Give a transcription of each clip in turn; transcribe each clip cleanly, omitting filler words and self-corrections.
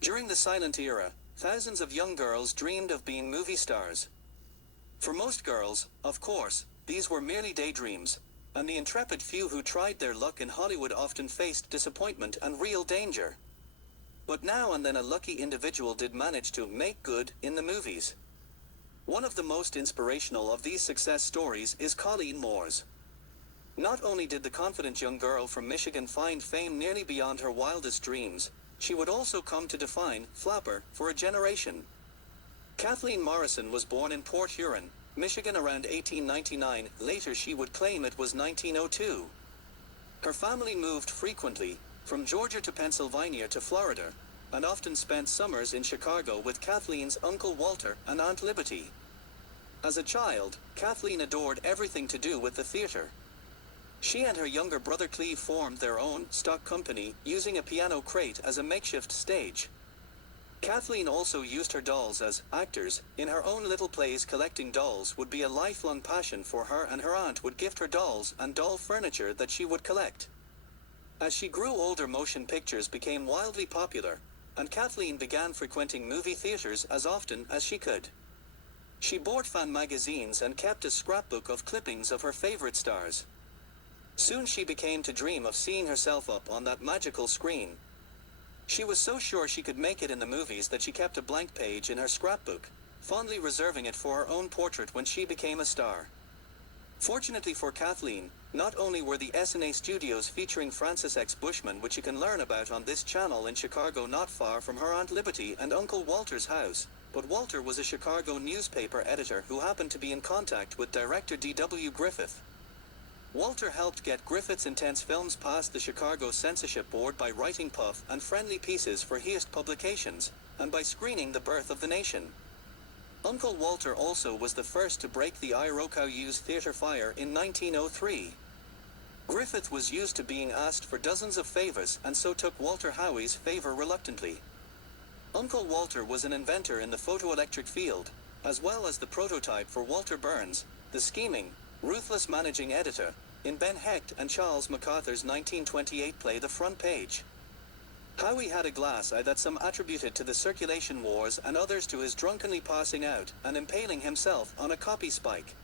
During the silent era, thousands of young girls dreamed of being movie stars. For most girls, of course, these were merely daydreams, and the intrepid few who tried their luck in Hollywood often faced disappointment and real danger. But now and then a lucky individual did manage to make good in the movies. One of the most inspirational of these success stories is Colleen Moore's. Not only did the confident young girl from Michigan find fame nearly beyond her wildest dreams, she would also come to define flapper for a generation. Kathleen Morrison was born in Port Huron, Michigan around 1899. Later she would claim it was 1902. Her family moved frequently, from Georgia to Pennsylvania to Florida, and often spent summers in Chicago with Kathleen's Uncle Walter and Aunt Liberty. As a child, Kathleen adored everything to do with the theater. She and her younger brother Cleve formed their own stock company, using a piano crate as a makeshift stage. Kathleen also used her dolls as actors in her own little plays. Collecting dolls would be a lifelong passion for her, and her aunt would gift her dolls and doll furniture that she would collect. As she grew older, motion pictures became wildly popular, and Kathleen began frequenting movie theaters as often as she could. She bought fan magazines and kept a scrapbook of clippings of her favorite stars. Soon she became to dream of seeing herself up on that magical screen. She was so sure she could make it in the movies that she kept a blank page in her scrapbook, fondly reserving it for her own portrait when she became a star. Fortunately for Kathleen, not only were the S&A studios featuring Francis X. Bushman, which you can learn about on this channel, in Chicago not far from her Aunt Liberty and Uncle Walter's house, but Walter was a Chicago newspaper editor who happened to be in contact with director D.W. Griffith. Walter helped get Griffith's intense films past the Chicago censorship board by writing puff and friendly pieces for Hearst publications, and by screening The Birth of the Nation. Uncle Walter also was the first to break the Iroquois theater fire in 1903. Griffith was used to being asked for dozens of favors, and so took Walter Howie's favor reluctantly. Uncle Walter was an inventor in the photoelectric field, as well as the prototype for Walter Burns, the scheming, ruthless managing editor, in Ben Hecht and Charles MacArthur's 1928 play The Front Page. Howie had a glass eye that some attributed to the circulation wars and others to his drunkenly passing out and impaling himself on a copy spike.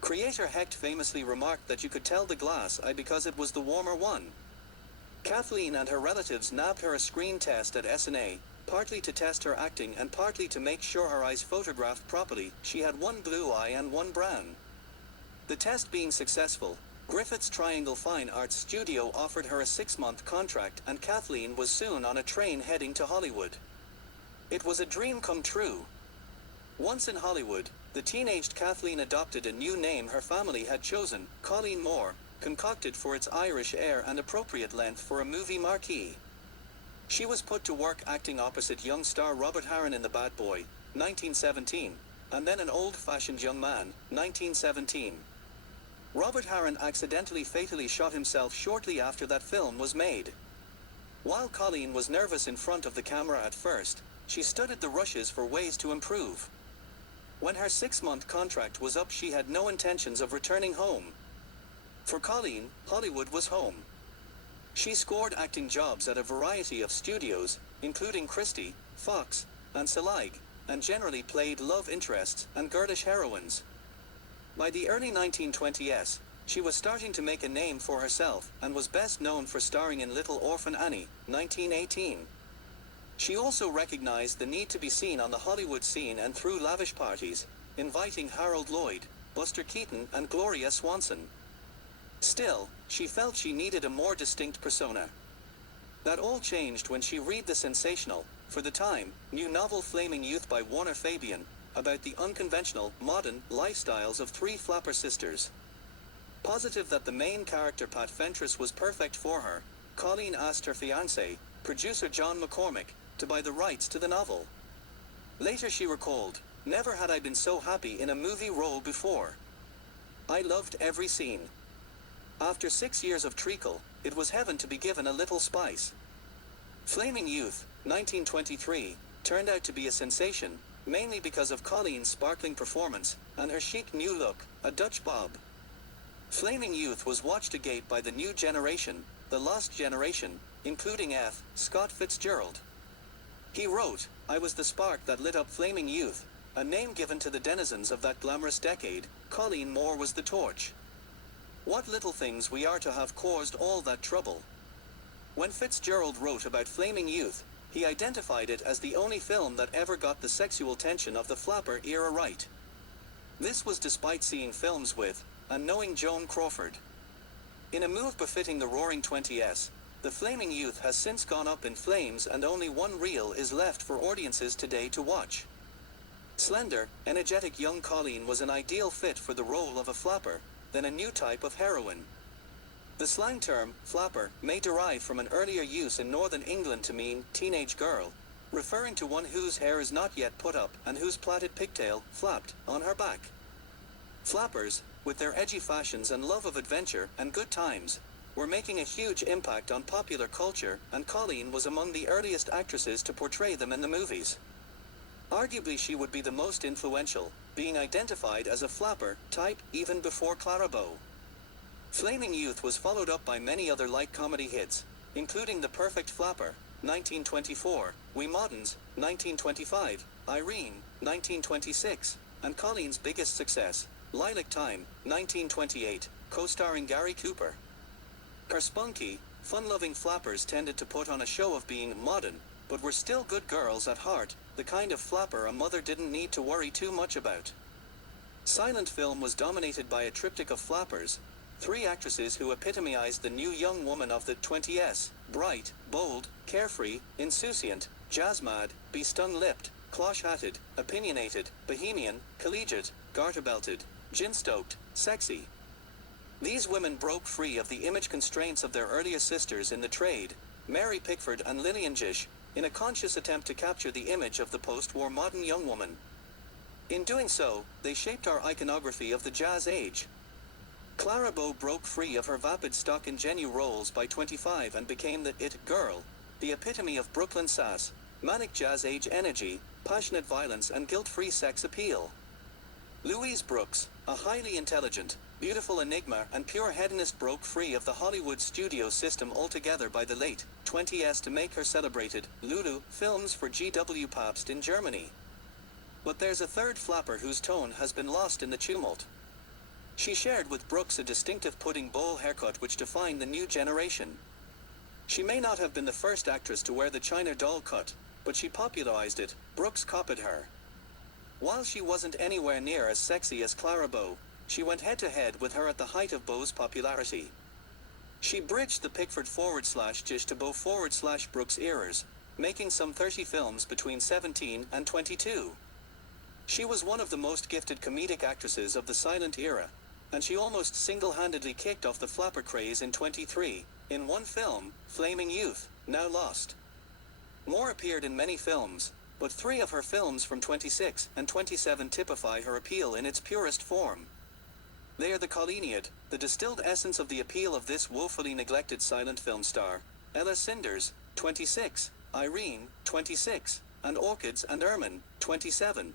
Creator Hecht famously remarked that you could tell the glass eye because it was the warmer one. Kathleen and her relatives nabbed her a screen test at S&A, partly to test her acting and partly to make sure her eyes photographed properly. She had one blue eye and one brown. The test being successful, Griffith's Triangle Fine Arts Studio offered her a 6-month contract, and Kathleen was soon on a train heading to Hollywood. It was a dream come true. Once in Hollywood, the teenaged Kathleen adopted a new name her family had chosen, Colleen Moore, concocted for its Irish air and appropriate length for a movie marquee. She was put to work acting opposite young star Robert Harron in The Bad Boy, 1917, and then An Old-Fashioned Young Man, 1917. Robert Harron accidentally fatally shot himself shortly after that film was made. While Colleen was nervous in front of the camera at first, she studied the rushes for ways to improve. When her 6-month contract was up, she had no intentions of returning home. For Colleen, Hollywood was home. She scored acting jobs at a variety of studios, including Christie, Fox, and Selig, and generally played love interests and girlish heroines. By the early 1920s, she was starting to make a name for herself and was best known for starring in Little Orphan Annie, 1918. She also recognized the need to be seen on the Hollywood scene and threw lavish parties, inviting Harold Lloyd, Buster Keaton, and Gloria Swanson. Still, she felt she needed a more distinct persona. That all changed when she read the sensational, for the time, new novel Flaming Youth by Warner Fabian, about the unconventional, modern lifestyles of 3 flapper sisters. Positive that the main character Pat Fentress was perfect for her, Colleen asked her fiancé, producer John McCormick, to buy the rights to the novel. Later she recalled, "Never had I been so happy in a movie role before. I loved every scene. After 6 years of treacle, it was heaven to be given a little spice." Flaming Youth, 1923, turned out to be a sensation, mainly because of Colleen's sparkling performance and her chic new look, a Dutch bob. Flaming Youth was watched agape by the new generation, the lost generation, including F. Scott Fitzgerald. He wrote, "I was the spark that lit up flaming youth, a name given to the denizens of that glamorous decade. Colleen Moore was the torch. What little things we are to have caused all that trouble." When Fitzgerald wrote about flaming youth, he identified it as the only film that ever got the sexual tension of the flapper era right. This was despite seeing films with, and knowing Joan Crawford. In a move befitting the Roaring Twenties, the flaming youth has since gone up in flames and only one reel is left for audiences today to watch. Slender, energetic young Colleen was an ideal fit for the role of a flapper, then a new type of heroine. The slang term, flapper, may derive from an earlier use in northern England to mean teenage girl, referring to one whose hair is not yet put up and whose plaited pigtail, flapped, on her back. Flappers, with their edgy fashions and love of adventure and good times, were making a huge impact on popular culture, and Colleen was among the earliest actresses to portray them in the movies. Arguably she would be the most influential, being identified as a flapper type even before Clara Bow. Flaming Youth was followed up by many other light comedy hits, including The Perfect Flapper, 1924, We Moderns, 1925, Irene, 1926, and Colleen's biggest success, Lilac Time, 1928, co-starring Gary Cooper. Her spunky, fun-loving flappers tended to put on a show of being modern, but were still good girls at heart, the kind of flapper a mother didn't need to worry too much about. Silent film was dominated by a triptych of flappers, three actresses who epitomized the new young woman of the 20s, bright, bold, carefree, insouciant, jazz-mad, bestung-lipped, cloche-hatted, opinionated, bohemian, collegiate, garter-belted, gin-stoked, sexy. These women broke free of the image constraints of their earlier sisters in the trade, Mary Pickford and Lillian Gish, in a conscious attempt to capture the image of the post-war modern young woman. In doing so, they shaped our iconography of the jazz age. Clara Bow broke free of her vapid stock ingenue roles by 25 and became the it girl, the epitome of Brooklyn sass, manic jazz age energy, passionate violence and guilt-free sex appeal. Louise Brooks, a highly intelligent, beautiful enigma and pure hedonist, broke free of the Hollywood studio system altogether by the late 20s to make her celebrated Lulu films for G.W. Pabst in Germany. But there's a third flapper whose tone has been lost in the tumult. She shared with Brooks a distinctive pudding bowl haircut which defined the new generation. She may not have been the first actress to wear the China doll cut, but she popularized it. Brooks copied her. While she wasn't anywhere near as sexy as Clara Bow, she went head-to-head with her at the height of Bow's popularity. She bridged the Pickford /Gish to Bow /Brooks eras, making some 30 films between 17 and 22. She was one of the most gifted comedic actresses of the silent era, and she almost single-handedly kicked off the flapper craze in 23, in one film, Flaming Youth, now lost. Moore appeared in many films, but 3 of her films from 26 and 27 typify her appeal in its purest form. They are The Colleeniad, the distilled essence of the appeal of this woefully neglected silent film star, Ella Cinders, 26, Irene, 26, and Orchids and Ermine, 27.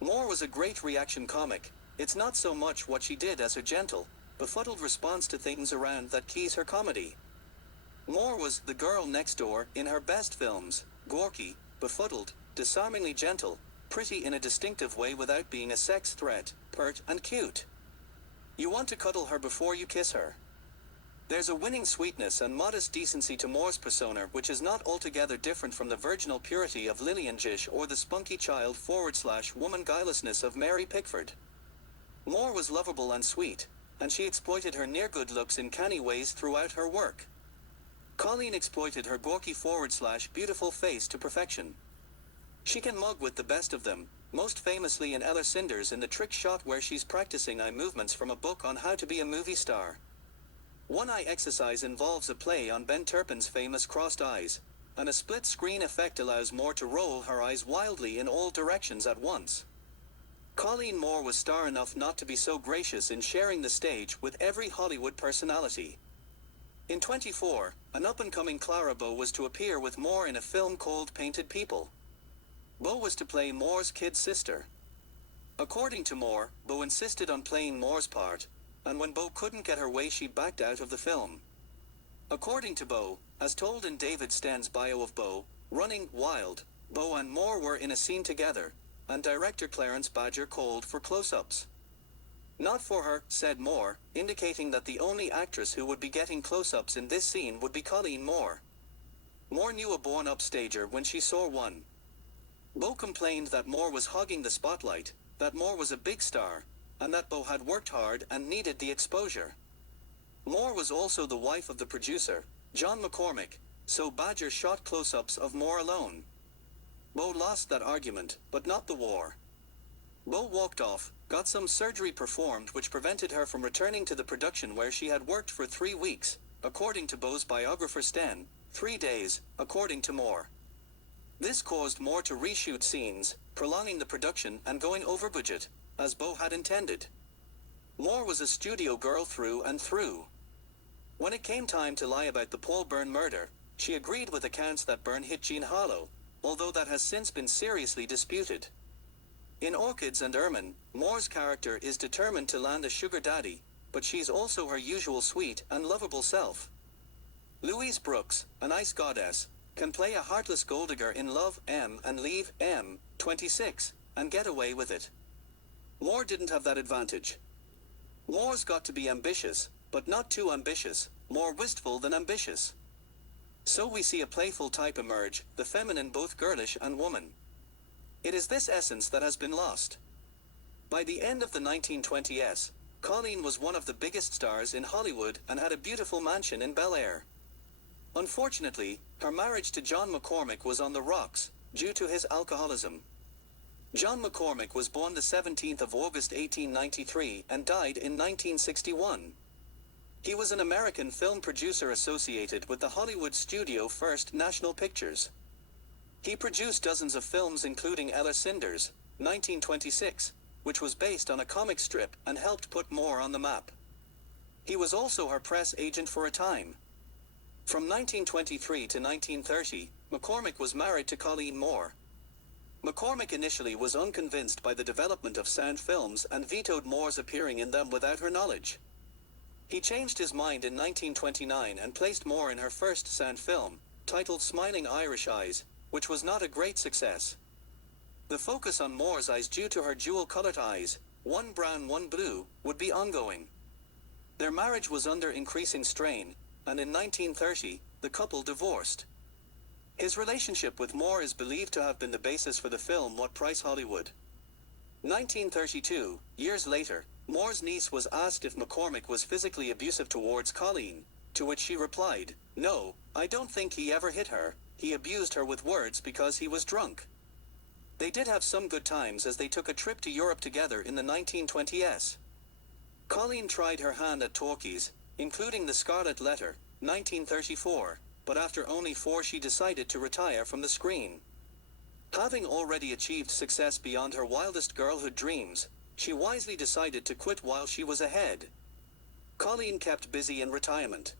Moore was a great reaction comic. It's not so much what she did as her gentle, befuddled response to things around that keys her comedy. Moore was the girl next door in her best films, gawky, befuddled, disarmingly gentle, pretty in a distinctive way without being a sex threat, pert and cute. You want to cuddle her before you kiss her. There's a winning sweetness and modest decency to Moore's persona which is not altogether different from the virginal purity of Lillian Gish or the spunky child / woman guilelessness of Mary Pickford. Moore was lovable and sweet, and she exploited her near-good looks in canny ways throughout her work. Colleen exploited her gawky / beautiful face to perfection. She can mug with the best of them, most famously in Ella Cinders in the trick shot where she's practicing eye movements from a book on how to be a movie star. One-eye exercise involves a play on Ben Turpin's famous crossed eyes, and a split-screen effect allows Moore to roll her eyes wildly in all directions at once. Colleen Moore was star enough not to be so gracious in sharing the stage with every Hollywood personality. In 24, an up-and-coming Clara Bow was to appear with Moore in a film called Painted People. Bow was to play Moore's kid sister. According to Moore, Bow insisted on playing Moore's part, and when Bow couldn't get her way she backed out of the film. According to Bow, as told in David Stenn's bio of Bow, Running Wild, Beau and Moore were in a scene together, and director Clarence Badger called for close-ups. "Not for her," said Moore, indicating that the only actress who would be getting close-ups in this scene would be Colleen Moore. Moore knew a born upstager when she saw one. Beau complained that Moore was hogging the spotlight, that Moore was a big star, and that Beau had worked hard and needed the exposure. Moore was also the wife of the producer, John McCormick, so Badger shot close-ups of Moore alone. Beau lost that argument, but not the war. Beau walked off, got some surgery performed which prevented her from returning to the production where she had worked for 3 weeks, according to Beau's biographer Sten, 3 days, according to Moore. This caused Moore to reshoot scenes, prolonging the production and going over budget, as Beau had intended. Moore was a studio girl through and through. When it came time to lie about the Paul Byrne murder, she agreed with accounts that Byrne hit Jean Harlow, although that has since been seriously disputed. In Orchids and Ermine, Moore's character is determined to land a sugar daddy, but she's also her usual sweet and lovable self. Louise Brooks, an ice goddess, can play a heartless gold-digger in Love, M and Leave, M, 26, and get away with it. Moore didn't have that advantage. Moore's got to be ambitious, but not too ambitious, more wistful than ambitious. So we see a playful type emerge, the feminine both girlish and woman. It is this essence that has been lost. By the end of the 1920s, Colleen was one of the biggest stars in Hollywood and had a beautiful mansion in Bel-Air. Unfortunately, her marriage to John McCormick was on the rocks, due to his alcoholism. John McCormick was born the 17th of August 1893 and died in 1961. He was an American film producer associated with the Hollywood studio First National Pictures. He produced dozens of films including Ella Cinders, 1926, which was based on a comic strip and helped put Moore on the map. He was also her press agent for a time. From 1923 to 1930, McCormick was married to Colleen Moore. McCormick initially was unconvinced by the development of sound films and vetoed Moore's appearing in them without her knowledge. He changed his mind in 1929 and placed Moore in her first sound film, titled Smiling Irish Eyes, which was not a great success. The focus on Moore's eyes due to her jewel-colored eyes, one brown, one blue, would be ongoing. Their marriage was under increasing strain, and in 1930, the couple divorced. His relationship with Moore is believed to have been the basis for the film What Price Hollywood? 1932, years later, Moore's niece was asked if McCormick was physically abusive towards Colleen, to which she replied, "No, I don't think he ever hit her, he abused her with words because he was drunk." They did have some good times as they took a trip to Europe together in the 1920s. Colleen tried her hand at talkies, including The Scarlet Letter, 1934, but after only 4 she decided to retire from the screen. Having already achieved success beyond her wildest girlhood dreams, she wisely decided to quit while she was ahead. Colleen kept busy in retirement.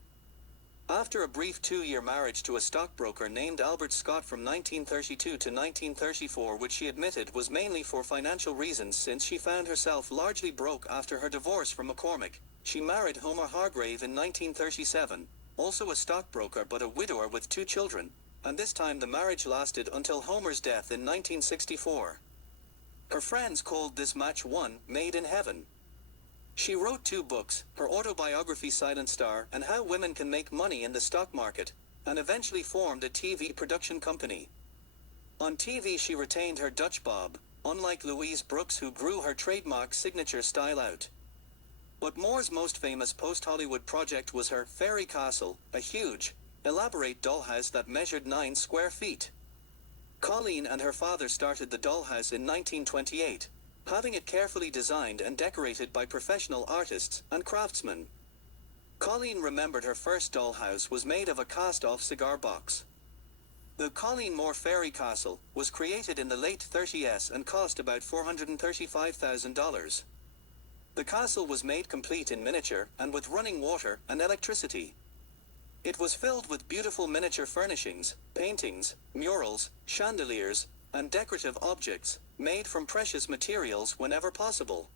After a brief 2-year marriage to a stockbroker named Albert Scott from 1932 to 1934, which she admitted was mainly for financial reasons since she found herself largely broke after her divorce from McCormick, she married Homer Hargrave in 1937, also a stockbroker but a widower with 2 children, and this time the marriage lasted until Homer's death in 1964. Her friends called this match one made in heaven. She wrote 2 books, her autobiography Silent Star and How Women Can Make Money in the Stock Market, and eventually formed a TV production company. On TV she retained her Dutch bob, unlike Louise Brooks who grew her trademark signature style out. But Moore's most famous post-Hollywood project was her Fairy Castle, a huge, elaborate dollhouse that measured 9 square feet. Colleen and her father started the dollhouse in 1928, having it carefully designed and decorated by professional artists and craftsmen. Colleen remembered her first dollhouse was made of a cast-off cigar box. The Colleen Moore Fairy Castle was created in the late 30s and cost about $435,000. The castle was made complete in miniature and with running water and electricity. It was filled with beautiful miniature furnishings, paintings, murals, chandeliers, and decorative objects, made from precious materials whenever possible.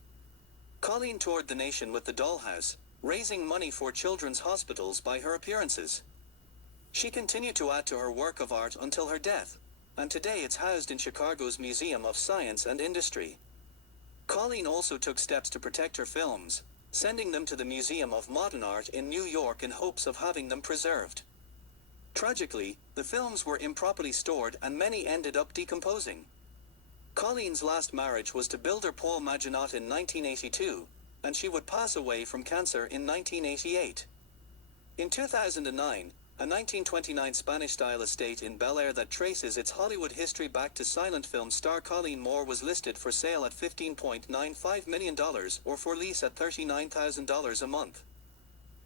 Colleen toured the nation with the dollhouse, raising money for children's hospitals by her appearances. She continued to add to her work of art until her death, and today it's housed in Chicago's Museum of Science and Industry. Colleen also took steps to protect her films, sending them to the Museum of Modern Art in New York in hopes of having them preserved. Tragically, the films were improperly stored and many ended up decomposing. Colleen's last marriage was to builder Paul Maginot in 1982, and she would pass away from cancer in 1988. In 2009, a 1929 Spanish-style estate in Bel-Air that traces its Hollywood history back to silent film star Colleen Moore was listed for sale at $15.95 million or for lease at $39,000 a month.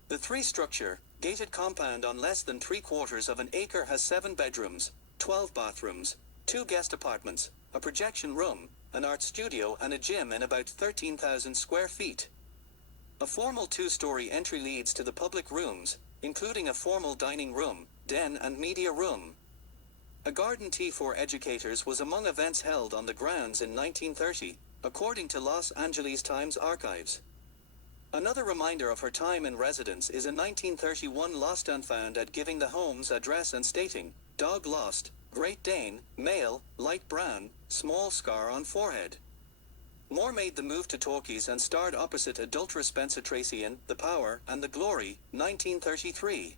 The three-structure, gated compound on less than 3/4 of an acre has 7 bedrooms, 12 bathrooms, 2 guest apartments, a projection room, an art studio and a gym in about 13,000 square feet. A formal 2-story entry leads to the public rooms, including a formal dining room, den and media room. A garden tea for educators was among events held on the grounds in 1930, according to Los Angeles Times archives. Another reminder of her time in residence is a 1931 lost and found at giving the home's address and stating, "Dog lost, Great Dane, male, light brown, small scar on forehead." Moore made the move to talkies and starred opposite adulteress Spencer Tracy in The Power and the Glory, 1933.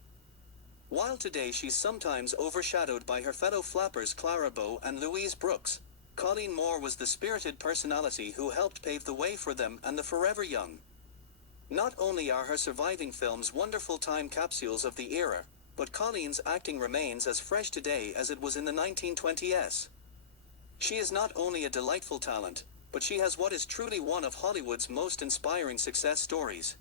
While today she's sometimes overshadowed by her fellow flappers Clara Bow and Louise Brooks, Colleen Moore was the spirited personality who helped pave the way for them and the forever young. Not only are her surviving films wonderful time capsules of the era, but Colleen's acting remains as fresh today as it was in the 1920s. She is not only a delightful talent, but she has what is truly one of Hollywood's most inspiring success stories.